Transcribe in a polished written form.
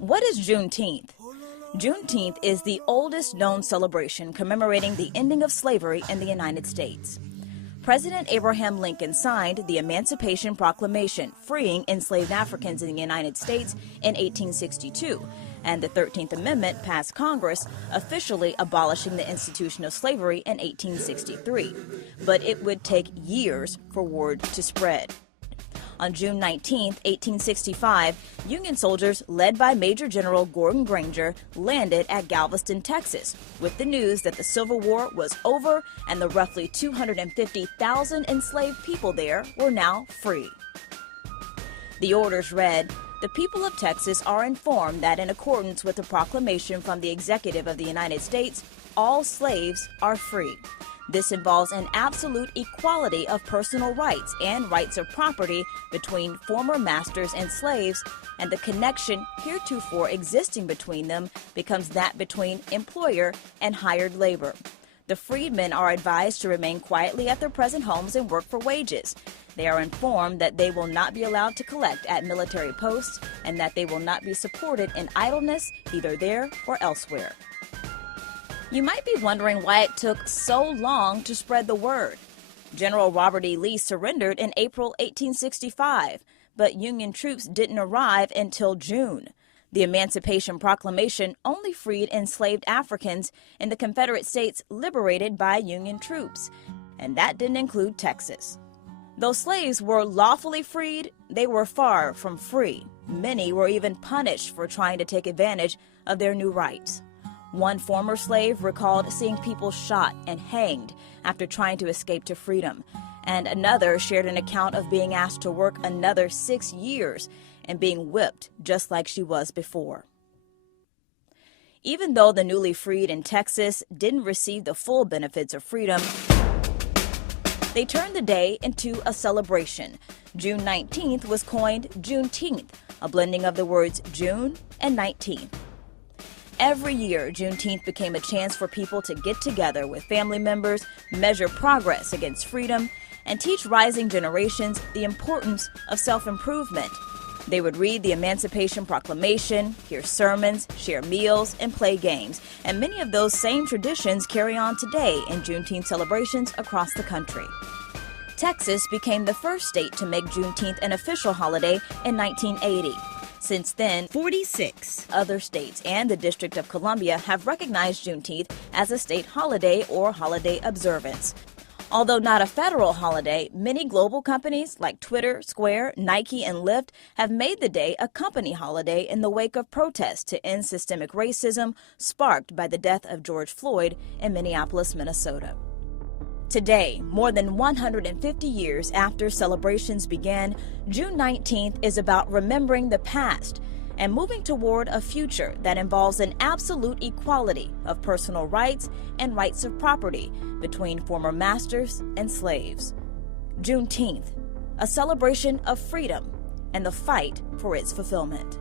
What is Juneteenth? Juneteenth is the oldest known celebration commemorating the ending of slavery in the United States. President Abraham Lincoln signed the Emancipation Proclamation, freeing enslaved Africans in the United States in 1862, and the 13th Amendment passed Congress, officially abolishing the institution of slavery in 1863. But it would take years for word to spread. On June 19, 1865, Union soldiers led by Major General Gordon Granger landed at Galveston, Texas, with the news that the Civil War was over and the roughly 250,000 enslaved people there were now free. The orders read, "The people of Texas are informed that in accordance with the proclamation from the Executive of the United States, all slaves are free. This involves an absolute equality of personal rights and rights of property between former masters and slaves, and the connection heretofore existing between them becomes that between employer and hired labor. The freedmen are advised to remain quietly at their present homes and work for wages. They are informed that they will not be allowed to collect at military posts and that they will not be supported in idleness either there or elsewhere." You might be wondering why it took so long to spread the word. General Robert E. Lee surrendered in April 1865, but Union troops didn't arrive until June. The Emancipation Proclamation only freed enslaved Africans in the Confederate States liberated by Union troops, and that didn't include Texas. Though slaves were lawfully freed, they were far from free. Many were even punished for trying to take advantage of their new rights. One former slave recalled seeing people shot and hanged after trying to escape to freedom, and another shared an account of being asked to work another 6 years and being whipped just like she was before. Even though the newly freed in Texas didn't receive the full benefits of freedom, they turned the day into a celebration. June 19th was coined Juneteenth, a blending of the words June and 19th. Every year, Juneteenth became a chance for people to get together with family members, measure progress against freedom, and teach rising generations the importance of self-improvement. They would read the Emancipation Proclamation, hear sermons, share meals, and play games. And many of those same traditions carry on today in Juneteenth celebrations across the country. Texas became the first state to make Juneteenth an official holiday in 1980. Since then, 46 other states and the District of Columbia have recognized Juneteenth as a state holiday or holiday observance. Although not a federal holiday, many global companies like Twitter, Square, Nike, and Lyft have made the day a company holiday in the wake of protests to end systemic racism sparked by the death of George Floyd in Minneapolis, Minnesota. Today, more than 150 years after celebrations began, June 19th is about remembering the past and moving toward a future that involves an absolute equality of personal rights and rights of property between former masters and slaves. Juneteenth, a celebration of freedom and the fight for its fulfillment.